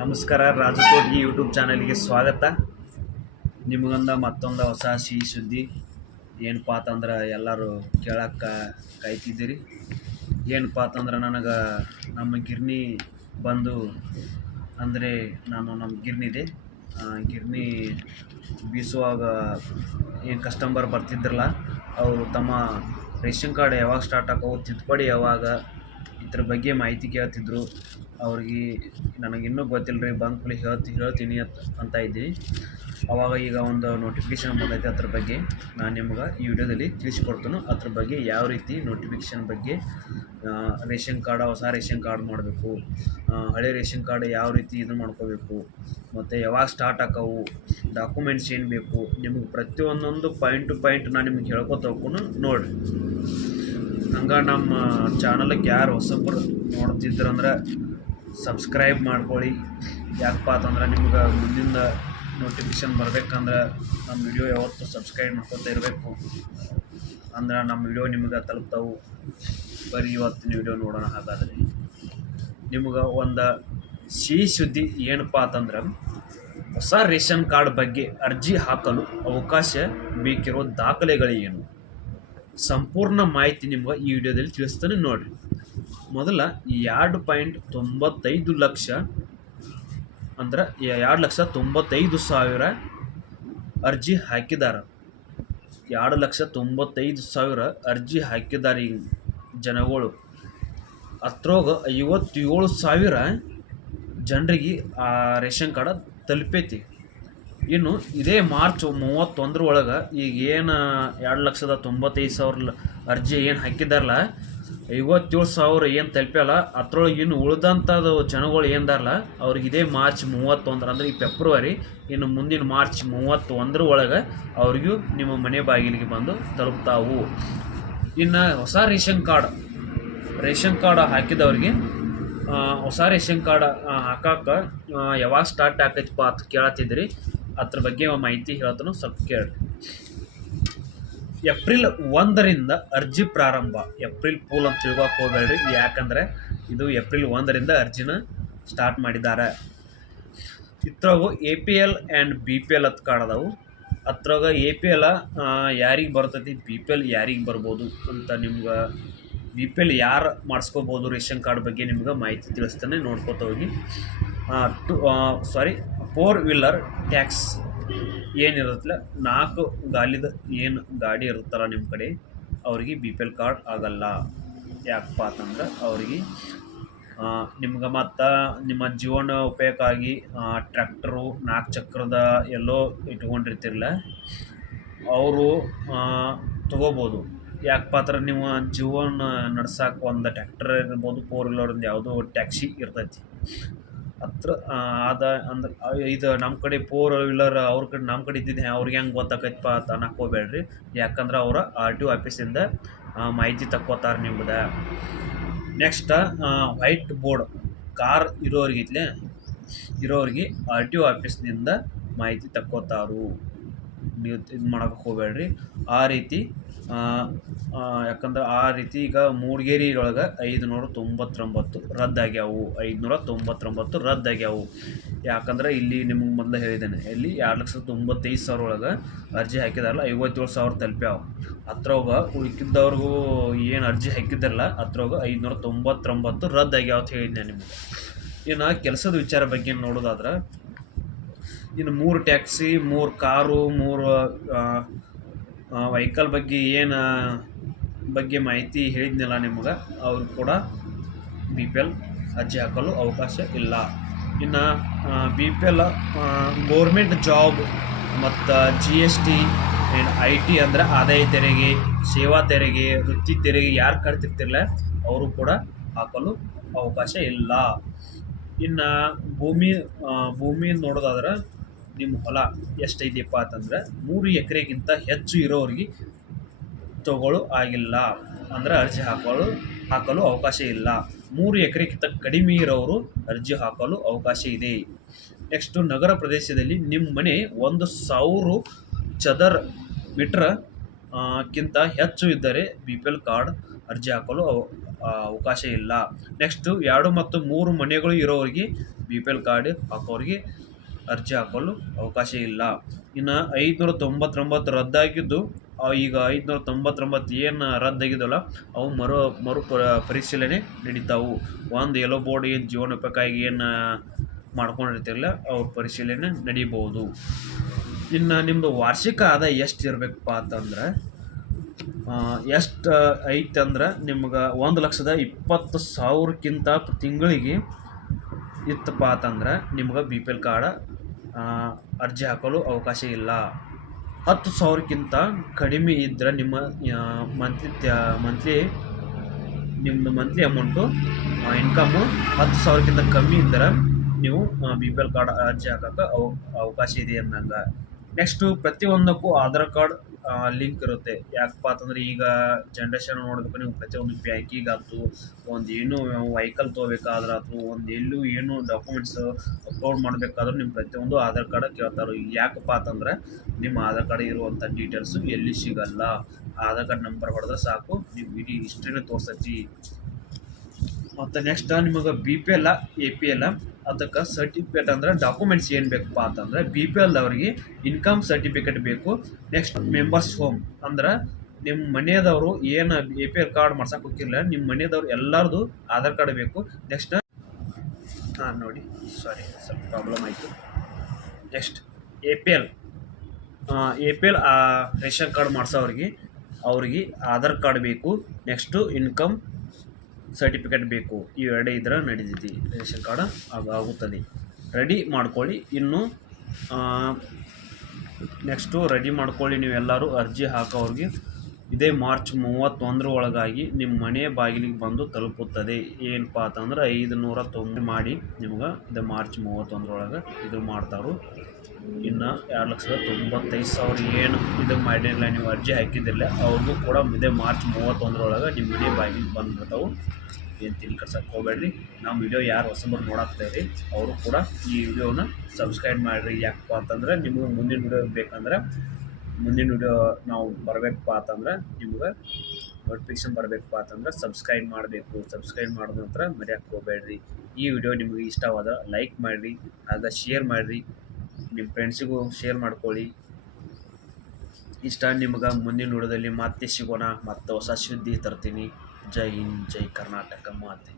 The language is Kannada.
ನಮಸ್ಕಾರ. ರಾಜಕೋಟಿ ಯೂಟ್ಯೂಬ್ ಚಾನಲ್ಗೆ ಸ್ವಾಗತ. ನಿಮಗೊಂದು ಮತ್ತೊಂದು ಹೊಸ ಸಿಹಿ ಸುದ್ದಿ. ಏನಪ್ಪ ಅಂತಂದ್ರೆ ಎಲ್ಲರೂ ಕೇಳಕ್ಕೆ ಕಾಯ್ತಿದ್ದೀರಿ. ಏನಪ್ಪ ಅಂತಂದ್ರೆ ನನಗೆ ನಮ್ಮ ಗಿರ್ನಿ ಬಂದು ಅಂದರೆ ನಮ್ಮ ಗಿರ್ನಿ ಇದೆ, ಗಿರ್ನಿ ಬೀಸುವಾಗ ಏನು ಕಸ್ಟಮರ್ ಬರ್ತಿದ್ರಲ್ಲ, ಅವರು ತಮ್ಮ ರೇಷನ್ ಕಾರ್ಡ್ ಯಾವಾಗ ಸ್ಟಾರ್ಟ್ ಆಗೋವು, ತಿದ್ದುಪಡಿ ಯಾವಾಗ, ಇದ್ರ ಬಗ್ಗೆ ಮಾಹಿತಿ ಕೇಳ್ತಿದ್ರು. ಅವ್ರಿಗೆ ನನಗಿನ್ನೂ ಗೊತ್ತಿಲ್ಲ ರೀ, ಬಂದ್ಕೂಡ್ಲೆ ಹೇಳ್ತೀನಿ ಅಂತ ಇದ್ದೀನಿ. ಅವಾಗ ಈಗ ಒಂದು ನೋಟಿಫಿಕೇಷನ್ ಬಂದೈತೆ, ಅದ್ರ ಬಗ್ಗೆ ನಾನು ನಿಮ್ಗೆ ಈ ವಿಡಿಯೋದಲ್ಲಿ ತಿಳಿಸ್ಕೊಡ್ತೀನಿ. ಅದ್ರ ಬಗ್ಗೆ ಯಾವ ರೀತಿ ನೋಟಿಫಿಕೇಷನ್ ಬಗ್ಗೆ, ರೇಷನ್ ಕಾರ್ಡ್ ಹೊಸ ರೇಷನ್ ಕಾರ್ಡ್ ಮಾಡಬೇಕು, ಹಳೆ ರೇಷನ್ ಕಾರ್ಡ್ ಯಾವ ರೀತಿ ಇದು ಮಾಡ್ಕೋಬೇಕು, ಮತ್ತು ಯಾವಾಗ ಸ್ಟಾರ್ಟ್ ಆಕವು, ಡಾಕ್ಯುಮೆಂಟ್ಸ್ ಏನು ಬೇಕು, ನಿಮಗೆ ಪ್ರತಿಯೊಂದೊಂದು ಪಾಯಿಂಟ್ ಟು ಪಾಯಿಂಟ್ ನಾನು ನಿಮ್ಗೆ ಹೇಳ್ಕೊತ ಹೋಗ್ಕೊಂಡು ನೋಡಿರಿ. ಹಂಗೆ ನಮ್ಮ ಚಾನಲ್ಗೆ ಯಾರು ಹೊಸಬ್ರು ನೋಡ್ತಿದ್ರಂದ್ರೆ ಸಬ್ಸ್ಕ್ರೈಬ್ ಮಾಡ್ಕೊಳ್ಳಿ. ಯಾಕಪ್ಪ ಅಂತಂದ್ರೆ ನಿಮ್ಗೆ ಮುಂದಿನ ನೋಟಿಫಿಕೇಷನ್ ಬರಬೇಕಂದ್ರೆ ನಮ್ಮ ವಿಡಿಯೋ ಯಾವತ್ತೂ ಸಬ್ಸ್ಕ್ರೈಬ್ ಮಾಡ್ಕೊತಾ ಇರಬೇಕು, ಅಂದ್ರೆ ನಮ್ಮ ವಿಡಿಯೋ ನಿಮ್ಗೆ ತಲುಪ್ತಾವು. ಬರೀ ಇವತ್ತಿನ ವಿಡಿಯೋ ನೋಡೋಣ. ಹಾಗಾದರೆ ನಿಮ್ಗೆ ಒಂದು ಸಿಹಿ ಸುದ್ದಿ ಏನಪ್ಪ ಅಂತಂದ್ರೆ, ಹೊಸ ರೇಷನ್ ಕಾರ್ಡ್ ಬಗ್ಗೆ ಅರ್ಜಿ ಹಾಕಲು ಅವಕಾಶ ಬೇಕಿರೋ ದಾಖಲೆಗಳೇನು, ಸಂಪೂರ್ಣ ಮಾಹಿತಿ ನಿಮ್ಗೆ ಈ ವಿಡಿಯೋದಲ್ಲಿ ತಿಳಿಸ್ತಾನೆ ನೋಡಿರಿ. ಮೊದಲ 2.95 ಲಕ್ಷ ಅಂದ್ರೆ 2,95,000 ಅರ್ಜಿ ಹಾಕಿದ್ದಾರೆ. 2,95,000 ಅರ್ಜಿ ಹಾಕಿದ್ದಾರೆ ಈ ಜನಗಳು. ಅದ್ರೊಳಗ 57,000 ಜನರಿಗೆ ಆ ರೇಷನ್ ಕಾರ್ಡ್ ತಲುಪೈತಿ. ಇನ್ನು ಇದೇ ಮಾರ್ಚ್ 31 ಒಳಗೆ ಈಗ ಏನು 2,95,000 ಅರ್ಜಿ ಏನು ಹಾಕಿದಾರಲ್ಲ, 57,000 ಏನು ತಲುಪ್ಯಲ್ಲ, ಅದ್ರೊಳಗೆ ಇನ್ನು ಉಳಿದಂಥದ್ದು ಜನಗಳು ಏನದಾರಲ್ಲ ಅವ್ರಿಗೆ ಇದೇ ಮಾರ್ಚ್ 31 ಅಂದರೆ ಈ ಫೆಬ್ರವರಿ, ಇನ್ನು ಮುಂದಿನ ಮಾರ್ಚ್ 31 ಒಳಗೆ ಅವ್ರಿಗೂ ನಿಮ್ಮ ಮನೆ ಬಾಗಿಲಿಗೆ ಬಂದು ತಲುಪ್ತಾವು. ಇನ್ನು ಹೊಸ ರೇಷನ್ ಕಾರ್ಡ್ ಹಾಕಿದವ್ರಿಗೆ ಹೊಸ ರೇಷನ್ ಕಾರ್ಡ್ ಹಾಕಕ್ಕೆ ಯಾವಾಗ ಸ್ಟಾರ್ಟ್ ಆಕೈತಿಪ್ಪ ಅಂತ ಕೇಳತ್ತಿದ್ರಿ. ಅದ್ರ ಬಗ್ಗೆ ಮಾಹಿತಿ ಹೇಳ್ತಾನು, ಸ್ವಲ್ಪ ಕೇಳ್ರಿ. ಏಪ್ರಿಲ್ 1ರಿಂದ ಅರ್ಜಿ ಪ್ರಾರಂಭ. ಏಪ್ರಿಲ್ ಫೂಲ್ ಅಂತ ತಿಳ್ಕೊಕ್ಕೆ ಹೋಗಬೇಡ್ರಿ, ಯಾಕಂದರೆ ಇದು ಏಪ್ರಿಲ್ 1ರಿಂದ ಅರ್ಜಿನ ಸ್ಟಾರ್ಟ್ ಮಾಡಿದ್ದಾರೆ. ಇದ್ರಾಗು APL ಆ್ಯಂಡ್ BPL ಅಂತ ಕಾರ್ಡ್ ಅದಾವು. ಅದ್ರಾಗ APL ಯಾರಿಗೆ ಬರ್ತೈತಿ, BPL ಯಾರಿಗೆ ಬರ್ಬೋದು ಅಂತ ನಿಮ್ಗೆ, BPL ಯಾರು ಮಾಡಿಸ್ಕೋಬೋದು ರೇಷನ್ ಕಾರ್ಡ್ ಬಗ್ಗೆ ನಿಮ್ಗೆ ಮಾಹಿತಿ ತಿಳಿಸ್ತಾನೆ, ನೋಡ್ಕೊತ ಹೋಗಿ. 4 ವೀಲರ್ ಟ್ಯಾಕ್ಸ್ ಏನಿರುತ್ತಲ್ಲ, 4 ಗಾಲಿದ ಏನು ಗಾಡಿ ಇರುತ್ತಲ್ಲ ನಿಮ್ಮ ಕಡೆ, ಅವ್ರಿಗೆ BPL ಕಾರ್ಡ್ ಆಗಲ್ಲ. ಯಾಕಪ್ಪ ಅಂತಂದ್ರೆ ಅವ್ರಿಗೆ ನಿಮ್ಗೆ ಮತ್ತು ನಿಮ್ಮ ಜೀವನ ಉಪಯೋಗಕ್ಕಾಗಿ ಟ್ರ್ಯಾಕ್ಟರು 4 ಚಕ್ರದ ಎಲ್ಲೋ ಇಟ್ಕೊಂಡಿರ್ತಿರಲ್ಲ, ಅವರು ತೊಗೋಬೋದು. ಯಾಕಪ್ಪ ಅಂದ್ರೆ ನೀವು ಜೀವನ ನಡ್ಸಕ್ಕೆ ಒಂದು ಟ್ರ್ಯಾಕ್ಟರ್ ಇರ್ಬೋದು, 4 ವೀಲರಿಂದ ಯಾವುದೋ ಟ್ಯಾಕ್ಸಿ ಇರ್ತೈತಿ. ಹತ್ರ ಅಂದ್ರೆ ಇದು ನಮ್ಮ ಕಡೆ 4 ವೀಲರ್, ಅವ್ರ ಕಡೆ ನಮ್ಮ ಕಡೆ ಇದ್ದಿದ್ದು ಅವ್ರಿಗೆ ಹೆಂಗೆ ಗೊತ್ತಾಕೈತಪ್ಪ ಅಂತ ಅನ್ನಕ್ಕೆ ಹೋಗ್ಬೇಡ್ರಿ. ಯಾಕಂದ್ರೆ ಅವರ RTO ಆಫೀಸಿಂದ ಮಾಹಿತಿ ತಕ್ಕೋತಾರೆ ನಿಮ್ದು. ನೆಕ್ಸ್ಟ್ ವೈಟ್ ಬೋರ್ಡ್ ಕಾರ್ ಇರೋರಿಗೆ RTO ಆಫೀಸ್ನಿಂದ ಮಾಹಿತಿ ತಕ್ಕೋತಾರು. ನೀವು ಇದು ಮಾಡೋಕ್ಕೆ ಹೋಗ್ಬೇಡ್ರಿ ಆ ರೀತಿ. ಯಾಕಂದ್ರೆ ಆ ರೀತಿ ಈಗ ಮೂಡಿಗೆರೆಯೊಳಗೆ 599 ರದ್ದಾಗ್ಯಾವು. 599 ರದ್ದಾಗ್ಯಾವು. ಯಾಕಂದ್ರೆ ಇಲ್ಲಿ ನಿಮ್ಗೆ ಮೊದಲು ಹೇಳಿದ್ದೇನೆ, ಇಲ್ಲಿ 2,95,000 ಒಳಗೆ ಅರ್ಜಿ ಹಾಕಿದಾರಲ್ಲ, 57,000 ತಲುಪ್ಯಾವ. ಅದ್ರೊಳಗೆ ಉಳ್ಕಿದ್ದವ್ರಿಗೂ ಏನು ಅರ್ಜಿ ಹಾಕಿದ್ದಾರಲ್ಲ, ಅದ್ರೊಳಗೆ 599 ರದ್ದಾಗ್ಯಾವ ಅಂತ ಹೇಳಿದ್ದೆ ನಿಮ್ಗೆ. ಇನ್ನು ಕೆಲಸದ ವಿಚಾರ ಬಗ್ಗೆ ನೋಡೋದಾದ್ರೆ, ಇನ್ನು 3 ಟ್ಯಾಕ್ಸಿ, 3 ಕಾರು, 3 ವೆಹಿಕಲ್ ಬಗ್ಗೆ ಮಾಹಿತಿ ಹೇಳಿದ್ನಲ್ಲ ನಿಮ್ಗೆ, ಅವ್ರು ಕೂಡ BPL ಅರ್ಜಿ ಹಾಕಲು ಅವಕಾಶ ಇಲ್ಲ. ಇನ್ನು BPL ಗೌರ್ಮೆಂಟ್ ಜಾಬ್ ಮತ್ತು GST ಆ್ಯಂಡ್ IT ಅಂದರೆ ಆದಾಯ ತೆರಿಗೆ, ಸೇವಾ ತೆರಿಗೆ, ವೃತ್ತಿ ತೆರಿಗೆ ಯಾರು ಕಟ್ತಿರ್ತಿರಲ್ಲ ಅವರು ಕೂಡ ಹಾಕಲು ಅವಕಾಶ ಇಲ್ಲ. ಇನ್ನು ಭೂಮಿ ನೋಡೋದಾದ್ರೆ, ನಿಮ್ಮ ಹೊಲ ಎಷ್ಟೈತಿಪ್ಪ ಅಂತಂದ್ರೆ 3 ಎಕರೆಗಿಂತ ಹೆಚ್ಚು ಇರೋರಿಗೆ ತಗೊಳ್ಳೋ ಆಗಿಲ್ಲ, ಅಂದ್ರೆ ಅರ್ಜಿ ಹಾಕಲು ಅವಕಾಶ ಇಲ್ಲ. 3 ಎಕರೆಗಿಂತ ಕಡಿಮೆ ಇರೋರು ಅರ್ಜಿ ಹಾಕಲು ಅವಕಾಶ ಇದೆ. ನೆಕ್ಸ್ಟು ನಗರ ಪ್ರದೇಶದಲ್ಲಿ ನಿಮ್ಮ ಮನೆ 1,000 ಚದರ ಮೀಟ್ರ್ ಕಿಂತ ಹೆಚ್ಚು ಇದ್ದರೆ BPL ಕಾರ್ಡ್ ಅರ್ಜಿ ಹಾಕಲು ಅವಕಾಶ ಇಲ್ಲ. ನೆಕ್ಸ್ಟು 2 ಮತ್ತು 3 ಮನೆಗಳು ಇರೋರಿಗೆ ಬಿ ಪಿ ಎಲ್ ಕಾರ್ಡ್ ಹಾಕೋರಿಗೆ ಅರ್ಜಿ ಹಾಕಲು ಅವಕಾಶ ಇಲ್ಲ. ಇನ್ನು 599 ರದ್ದಾಗಿದ್ದು ಈಗ 599 ಏನು ರದ್ದಾಗಿದ್ದಲ್ಲ ಅವು ಮರು ಪರಿಶೀಲನೆ ನಡೀತಾವು. ಒಂದು ಎಲ್ಲೋ ಬೋರ್ಡ್ ಏನು ಜೀವನೋಪಾಯಕ್ಕಾಗಿ ಏನು ಮಾಡ್ಕೊಂಡಿರ್ತಿರಲ್ಲ ಅವ್ರ ಪರಿಶೀಲನೆ ನಡೀಬೋದು. ಇನ್ನು ನಿಮ್ಮದು ವಾರ್ಷಿಕ ಆದಾಯ ಎಷ್ಟು ಇರಬೇಕಪ್ಪ ಅಂತಂದ್ರೆ ಎಷ್ಟು ಐತೆ ಅಂದ್ರೆ ನಿಮ್ಗೆ 1,20,000ಕ್ಕಿಂತ ತಿಂಗಳಿಗೆ ಇತ್ತಪ್ಪ ಅಂತಂದ್ರೆ ನಿಮ್ಗೆ ಬಿ ಪಿ ಎಲ್ ಕಾರ್ಡ್ ಅರ್ಜಿ ಹಾಕಲು ಅವಕಾಶ ಇಲ್ಲ. 10,000ಕ್ಕಿಂತ ಕಡಿಮೆ ಇದ್ದರೆ ನಿಮ್ಮ ಮಂತ್ಲಿ ಅಮೌಂಟು ಇನ್ಕಮು 10,000ಕ್ಕಿಂತ ಕಮ್ಮಿ ಇದ್ದರೆ ನೀವು ಬಿ ಪಿ ಎಲ್ ಕಾರ್ಡ್ ಅರ್ಜಿ ಹಾಕೋಕ್ಕೆ ಅವಕಾಶ ಇದೆ ಅಂದಂಗೆ. ನೆಕ್ಸ್ಟು ಪ್ರತಿಯೊಂದಕ್ಕೂ ಆಧಾರ್ ಕಾರ್ಡ್ ಲಿಂಕ್ ಇರುತ್ತೆ. ಯಾಕಪ್ಪ ಅಂತಂದರೆ ಈಗ ಜನ್ರೇಷನ್ ನೋಡಬೇಕು, ನೀವು ಪ್ರತಿಯೊಂದು ಬ್ಯಾಂಕಿಗಾಯ್ತು, ಒಂದು ಏನು ವೆಹಿಕಲ್ ತೊಗೋಬೇಕಾದ್ರೆ ಅಥವಾ ಒಂದು ಎಲ್ಲೂ ಏನು ಡಾಕ್ಯುಮೆಂಟ್ಸ್ ಅಪ್ಲೋಡ್ ಮಾಡಬೇಕಾದ್ರೂ ನಿಮ್ಮ ಪ್ರತಿಯೊಂದು ಆಧಾರ್ ಕಾರ್ಡ್ ಕೇಳ್ತಾರೆ. ಯಾಕಪ್ಪ ಅಂತಂದರೆ ನಿಮ್ಮ ಆಧಾರ್ ಕಾರ್ಡ್ ಇರುವಂಥ ಡೀಟೇಲ್ಸು ಎಲ್ಲಿ ಸಿಗಲ್ಲ. ಆಧಾರ್ ಕಾರ್ಡ್ ನಂಬರ್ ಹೊಡೆದ್ರೆ ಸಾಕು, ನೀವು ಇಡೀ ಹಿಸ್ಟ್ರಿನೇ ತೋರಿಸತಿ. ಮತ್ತು ನೆಕ್ಸ್ಟ್ ನಿಮಗೆ B P L A P L ಅದಕ್ಕೆ ಸರ್ಟಿಫಿಕೇಟ್ ಅಂದರೆ ಡಾಕ್ಯುಮೆಂಟ್ಸ್ ಏನು ಬೇಕಪ್ಪ ಅಂತಂದರೆ ಬಿ ಪಿ ಎಲ್ದವ್ರಿಗೆ ಇನ್ಕಮ್ ಸರ್ಟಿಫಿಕೇಟ್ ಬೇಕು. ನೆಕ್ಸ್ಟ್ ಮೆಂಬರ್ಸ್ ಹೋಮ್ ಅಂದ್ರೆ ನಿಮ್ಮ ಮನೆಯದವರು ಏನು ಎ ಪಿ ಎಲ್ ಕಾರ್ಡ್ ಮಾಡ್ಸೋಕೆ ಹೋಗಿರಲಿಲ್ಲ, ನಿಮ್ಮ ಮನೆಯದವ್ರು ಎಲ್ಲರದು ಆಧಾರ್ ಕಾರ್ಡ್ ಬೇಕು. ನೆಕ್ಸ್ಟ್ ನೋಡಿ ಸ್ವಲ್ಪ ಪ್ರಾಬ್ಲಮ್ ಆಯಿತು. Next A P L ration card ಮಾಡ್ಸೋವ್ರಿಗೆ ಆಧಾರ್ ಕಾರ್ಡ್ ಬೇಕು. ನೆಕ್ಸ್ಟು ಇನ್ಕಮ್ ಸರ್ಟಿಫಿಕೇಟ್ ಬೇಕು. ಇವೆರಡೇ ಇದ್ರೆ ನಡೀತೈತಿ, ರೇಷನ್ ಕಾರ್ಡ್ ಆಗುತ್ತದೆ. ರೆಡಿ ಮಾಡ್ಕೊಳ್ಳಿ. ಇನ್ನು ನೆಕ್ಸ್ಟು ರೆಡಿ ಮಾಡ್ಕೊಳ್ಳಿ. ನೀವೆಲ್ಲರೂ ಅರ್ಜಿ ಹಾಕೋವ್ರಿಗೆ ಇದೇ ಮಾರ್ಚ್ 31 ಒಳಗಾಗಿ ನಿಮ್ಮ ಮನೆ ಬಾಗಿಲಿಗೆ ಬಂದು ತಲುಪುತ್ತದೆ. ಏನಪ್ಪ ಅಂತಂದ್ರೆ 590 ಮಾಡಿ ನಿಮ್ಗೆ ಇದೇ ಮಾರ್ಚ್ 31 ಒಳಗೆ ಇದು ಮಾಡ್ತಾರೋ. ಇನ್ನು 2,95,000 ಏನು ಇದು ಮಾಡಿರಲಿಲ್ಲ, ನೀವು ಅರ್ಜಿ ಹಾಕಿದ್ದಿರಲಿಲ್ಲ, ಅವ್ರಿಗೂ ಕೂಡ ಇದೇ ಮಾರ್ಚ್ 31 ಒಳಗೆ ನಿಮ್ಮ ಮನೆ ಬಾಗಿಲಿಗೆ ಬಂದುಬಿಡ್ತಾವೆ. ಏನು ತಿಳಿ ಕರ್ಸಕ್ಕೆ ಹೋಗಬೇಡ್ರಿ. ನಮ್ಮ ವಿಡಿಯೋ ಯಾರು ಹೊಸಬರು ನೋಡಾಕ್ತಾಯಿರಿ ಅವರು ಕೂಡ ಈ ವಿಡಿಯೋನ ಸಬ್ಸ್ಕ್ರೈಬ್ ಮಾಡಿರಿ. ಯಾಕಪ್ಪ ಅಂತಂದರೆ ನಿಮಗೆ ಮುಂದಿನ ವಿಡಿಯೋ ಬೇಕಂದ್ರೆ, ಮುಂದಿನ ವಿಡಿಯೋ ನಾವು ಬರಬೇಕಪ್ಪ ಅಂತಂದ್ರೆ, ನಿಮ್ಗೆ ನೋಟಿಫಿಕೇಶನ್ ಬರಬೇಕಪ್ಪ ಅಂತಂದ್ರೆ ಸಬ್ಸ್ಕ್ರೈಬ್ ಮಾಡಬೇಕು. ಸಬ್ಸ್ಕ್ರೈಬ್ ಮಾಡಿದ ನಂತರ ಮರೆಯೋಕ್ಕೆ ಹೋಗಬೇಡ್ರಿ. ಈ ವಿಡಿಯೋ ನಿಮಗೆ ಇಷ್ಟವಾದ ಲೈಕ್ ಮಾಡಿರಿ, ಆಗ ಶೇರ್ ಮಾಡಿರಿ, ನಿಮ್ಮ ಫ್ರೆಂಡ್ಸಿಗೂ ಶೇರ್ ಮಾಡ್ಕೊಳ್ಳಿ. ಇಷ್ಟ ನಿಮ್ಗೆ ಮುಂದಿನ ವಿಡಿಯೋದಲ್ಲಿ ಮತ್ತೆ ಸಿಗೋಣ, ಮತ್ತೆ ಹೊಸ ಸುದ್ದಿ ತರ್ತೀನಿ. ಜೈ ಹಿಂದ್, ಜೈ ಕರ್ನಾಟಕ ಮಾತೆ.